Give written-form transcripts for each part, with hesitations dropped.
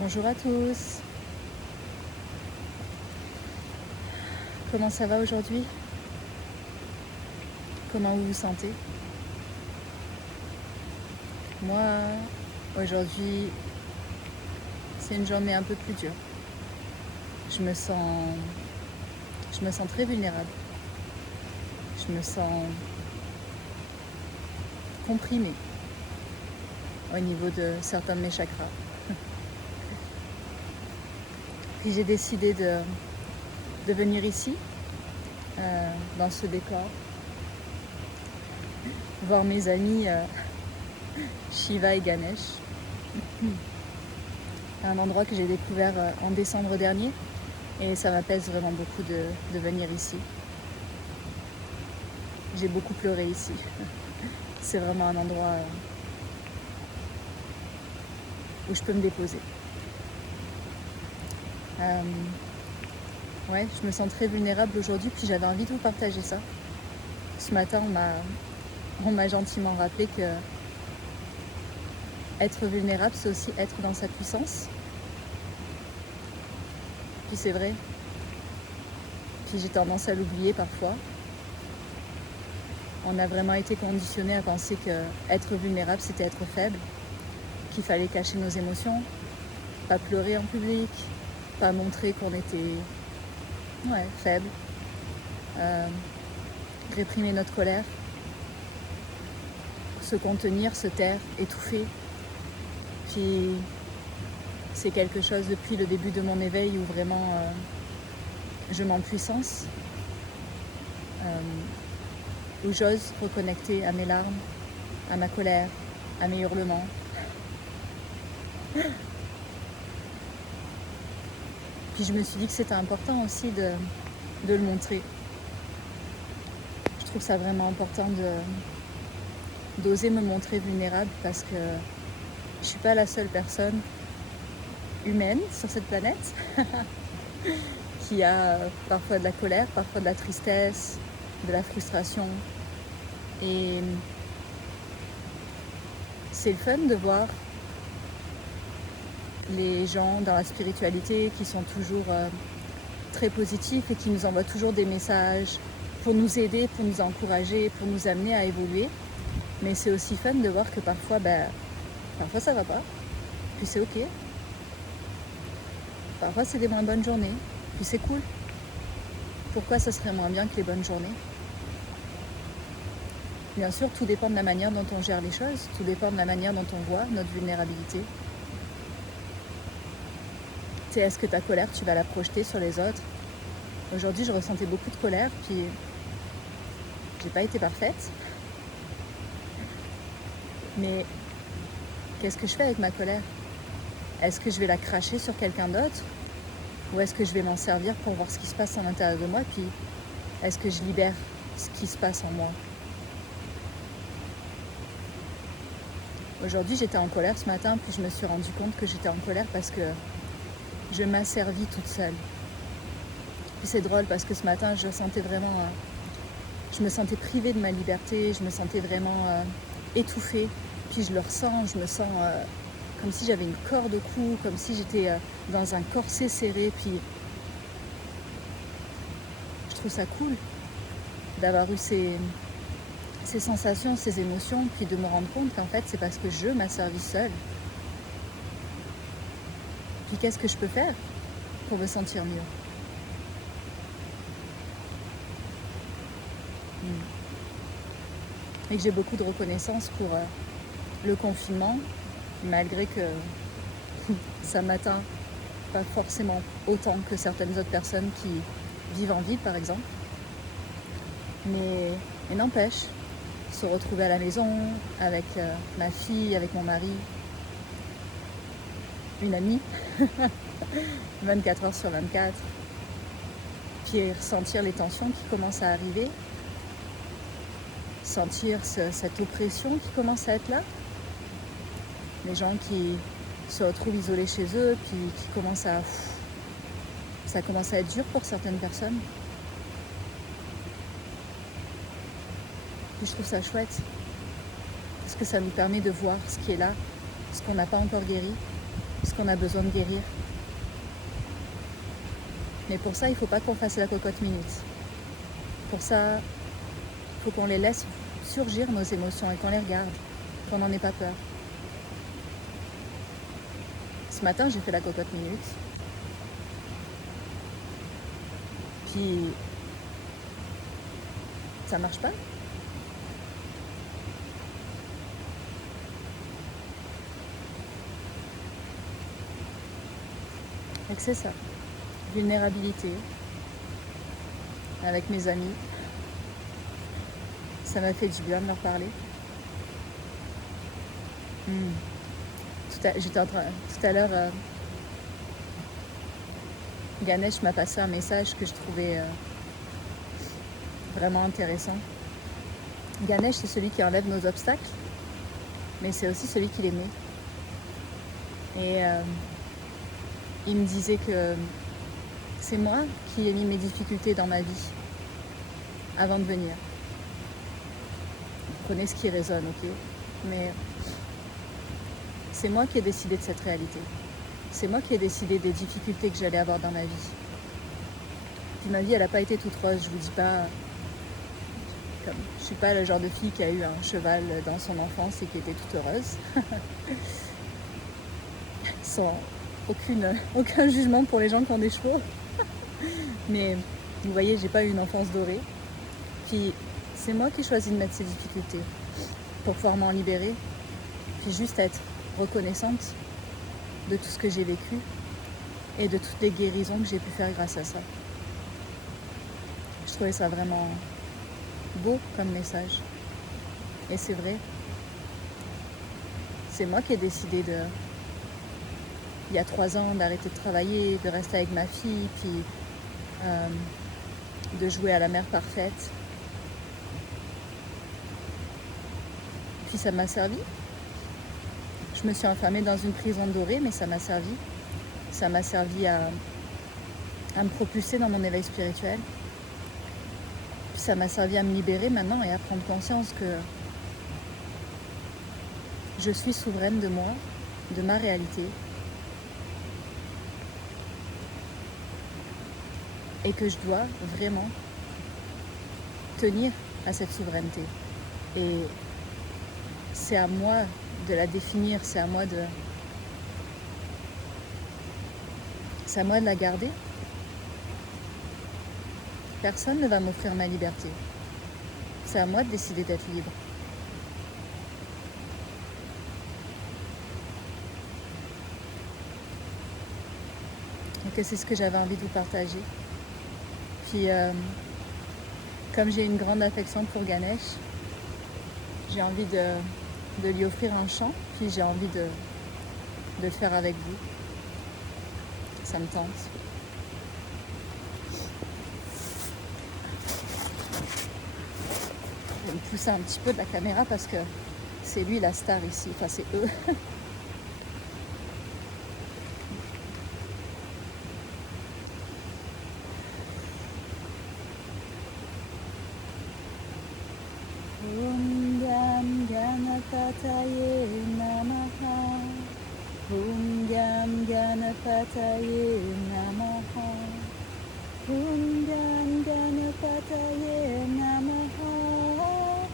Bonjour à tous. Comment ça va aujourd'hui? Comment vous vous sentez? Moi, aujourd'hui, c'est une journée un peu plus dure. Je me sens très vulnérable. Je me sens comprimée au niveau de certains de mes chakras. Puis j'ai décidé de venir ici, dans ce décor, voir mes amis Shiva et Ganesh. Un endroit que j'ai découvert en décembre dernier et ça m'apaise vraiment beaucoup de venir ici. J'ai beaucoup pleuré ici. C'est vraiment un endroit où je peux me déposer. Ouais, je me sens très vulnérable aujourd'hui, puis j'avais envie de vous partager ça. Ce matin, on m'a gentiment rappelé que être vulnérable, c'est aussi être dans sa puissance. Puis c'est vrai. Puis j'ai tendance à l'oublier parfois. On a vraiment été conditionné à penser que être vulnérable, c'était être faible, qu'il fallait cacher nos émotions, pas pleurer en public, pas montrer qu'on était faible, réprimer notre colère, se contenir, se taire, étouffer. Puis c'est quelque chose depuis le début de mon éveil où vraiment je m'empuissance, où j'ose reconnecter à mes larmes, à ma colère, à mes hurlements. Puis je me suis dit que c'était important aussi de le montrer. Je trouve ça vraiment important d'oser me montrer vulnérable parce que je suis pas la seule personne humaine sur cette planète qui a parfois de la colère, parfois de la tristesse, de la frustration. Et c'est le fun de voir les gens dans la spiritualité qui sont toujours très positifs et qui nous envoient toujours des messages pour nous aider, pour nous encourager, pour nous amener à évoluer. Mais c'est aussi fun de voir que parfois ça va pas, puis c'est ok. Parfois c'est des moins bonnes journées, puis c'est cool. Pourquoi ça serait moins bien que les bonnes journées? Bien sûr, tout dépend de la manière dont on gère les choses, tout dépend de la manière dont on voit notre vulnérabilité. Est-ce que ta colère, tu vas la projeter sur les autres? Aujourd'hui, je ressentais beaucoup de colère, puis j'ai pas été parfaite. Mais qu'est-ce que je fais avec ma colère? Est-ce que je vais la cracher sur quelqu'un d'autre? Ou est-ce que je vais m'en servir pour voir ce qui se passe à l'intérieur de moi? Puis est-ce que je libère ce qui se passe en moi? Aujourd'hui, j'étais en colère ce matin, puis je me suis rendu compte que j'étais en colère parce que je m'asservis toute seule. Puis c'est drôle parce que ce matin, je me sentais privée de ma liberté, je me sentais vraiment étouffée. Puis je le ressens, je me sens comme si j'avais une corde au cou, comme si j'étais dans un corset serré. Puis je trouve ça cool d'avoir eu ces sensations, ces émotions, puis de me rendre compte qu'en fait, c'est parce que je m'asservis seule. Puis qu'est-ce que je peux faire pour me sentir mieux? Et que j'ai beaucoup de reconnaissance pour le confinement, malgré que ça m'atteint pas forcément autant que certaines autres personnes qui vivent en ville, par exemple. Mais n'empêche, se retrouver à la maison avec ma fille, avec mon mari, une amie, 24 heures sur 24, puis ressentir les tensions qui commencent à arriver, sentir cette oppression qui commence à être là, les gens qui se retrouvent isolés chez eux, puis ça commence à être dur pour certaines personnes. Puis je trouve ça chouette, parce que ça nous permet de voir ce qui est là, ce qu'on n'a pas encore guéri, ce qu'on a besoin de guérir. Mais pour ça, il ne faut pas qu'on fasse la cocotte minute. Pour ça, il faut qu'on les laisse surgir, nos émotions, et qu'on les regarde, qu'on n'en ait pas peur. Ce matin, j'ai fait la cocotte minute. Puis, ça marche pas. Et que c'est ça. Vulnérabilité. Avec mes amis. Ça m'a fait du bien de leur parler. Tout à l'heure, Ganesh m'a passé un message que je trouvais vraiment intéressant. Ganesh, c'est celui qui enlève nos obstacles, mais c'est aussi celui qui les met. Et il me disait que c'est moi qui ai mis mes difficultés dans ma vie avant de venir. Vous prenez ce qui résonne, ok? Mais c'est moi qui ai décidé de cette réalité. C'est moi qui ai décidé des difficultés que j'allais avoir dans ma vie. Puis ma vie, elle n'a pas été toute rose, je vous dis pas. Je suis pas le genre de fille qui a eu un cheval dans son enfance et qui était toute heureuse. Sans aucun jugement pour les gens qui ont des chevaux. Mais vous voyez, j'ai pas eu une enfance dorée. Puis c'est moi qui ai choisi de mettre ces difficultés pour pouvoir m'en libérer. Puis juste être reconnaissante de tout ce que j'ai vécu et de toutes les guérisons que j'ai pu faire grâce à ça. Je trouvais ça vraiment beau comme message. Et c'est vrai. C'est moi qui ai décidé il y a 3 ans, d'arrêter de travailler, de rester avec ma fille, puis de jouer à la mère parfaite. Puis ça m'a servi. Je me suis enfermée dans une prison dorée, mais ça m'a servi. Ça m'a servi à me propulser dans mon éveil spirituel. Puis ça m'a servi à me libérer maintenant et à prendre conscience que je suis souveraine de moi, de ma réalité. Et que je dois vraiment tenir à cette souveraineté. Et c'est à moi de la définir, c'est à moi de la garder. Personne ne va m'offrir ma liberté. C'est à moi de décider d'être libre. Donc c'est ce que j'avais envie de vous partager. Puis comme j'ai une grande affection pour Ganesh, j'ai envie de lui offrir un chant, puis j'ai envie de le faire avec vous. Ça me tente. Je vais me pousser un petit peu de la caméra parce que c'est lui la star ici, enfin c'est eux. Om Gam Ganapataye Namaha. Om Gam Ganapataye Namaha. Om Gam Ganapataye Namaha.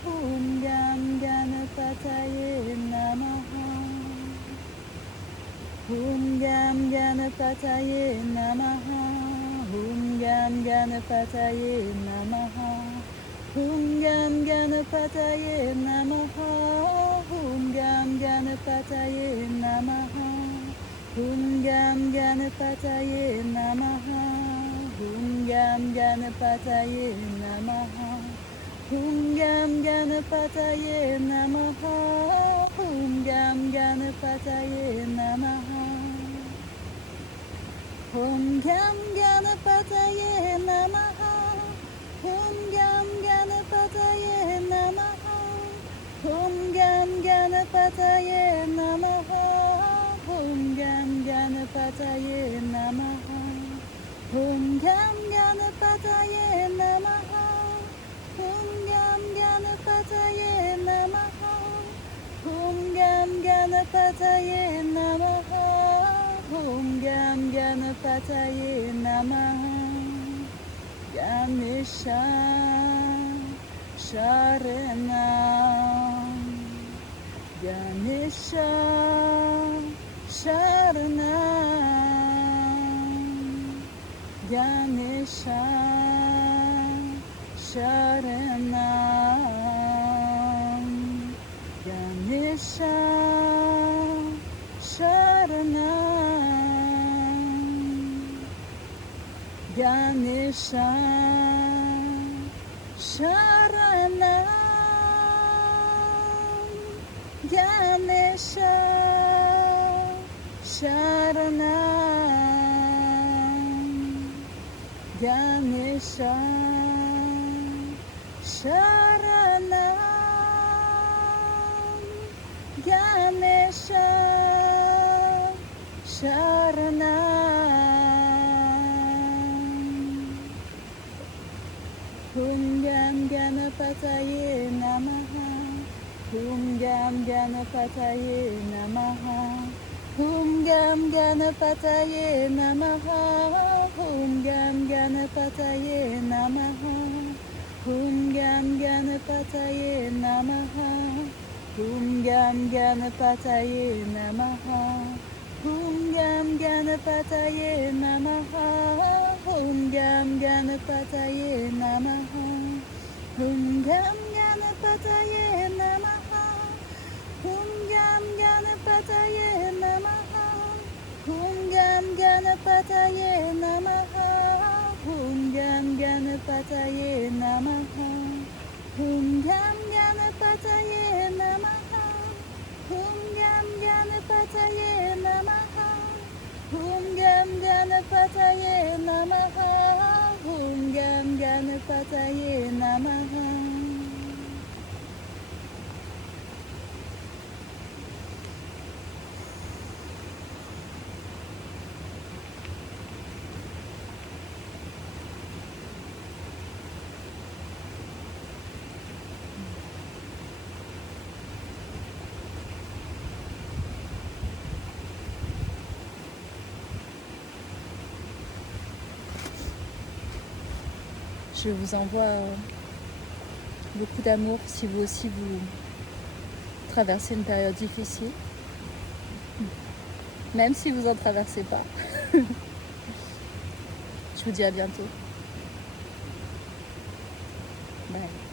Om Gam Ganapataye Namaha. Om Gam Ganapataye Namaha. Om Gam Ganapataye Namaha. Om Gam Ganapataye Namaha. Om Gam Ganapataye Namaha. Om Gam Ganapataye Namaha. Om Gam Ganapataye Namaha. Om Gam Ganapataye Namaha. Om Gam Ganapataye Namaha. Om Gam Ganapataye Namaha. Om Gam Ganapataye Namaha. Om Gam Ganapataye Namaha. Om Gam Ganapataye Namaha. Om Gam Ganapataye Namaha. Om Gam Ganapataye Namaha. Om Gam Ganapataye Namaha. Ganapataye Namaha Ganesha Sharanam Ganesha Sharanam Ganesha Sharanam Ganesha Sharanam Ganesha Sharanam Ganesha Sharanam Ganesha Sharanam Ganesha Sharanam Hum Gam Ganapataye Namaha Hum Gam Ganapataye Namaha Hum Gam Ganapataye Namaha Hum Gam Ganapataye Namaha Hum Gam Ganapataye Namaha Hum Gam Ganapataye Namaha Hum Gam Ganapataye Namaha Hum Gam Ganapataye Namaha Hum Gam Ganapataye Namaha Hum Gam Ganapataye Namaha Hum Gam Ganapataye Namaha Hum Gam Ganapataye Namaha Hum Gam Ganapataye Namaha Hum Gam Ganapataye Namaha Hum Gam Ganapataye Namaha Hum Gam Ganapataye Namaha. Je vous envoie beaucoup d'amour si vous aussi vous traversez une période difficile, même si vous n'en traversez pas. Je vous dis à bientôt. Bye.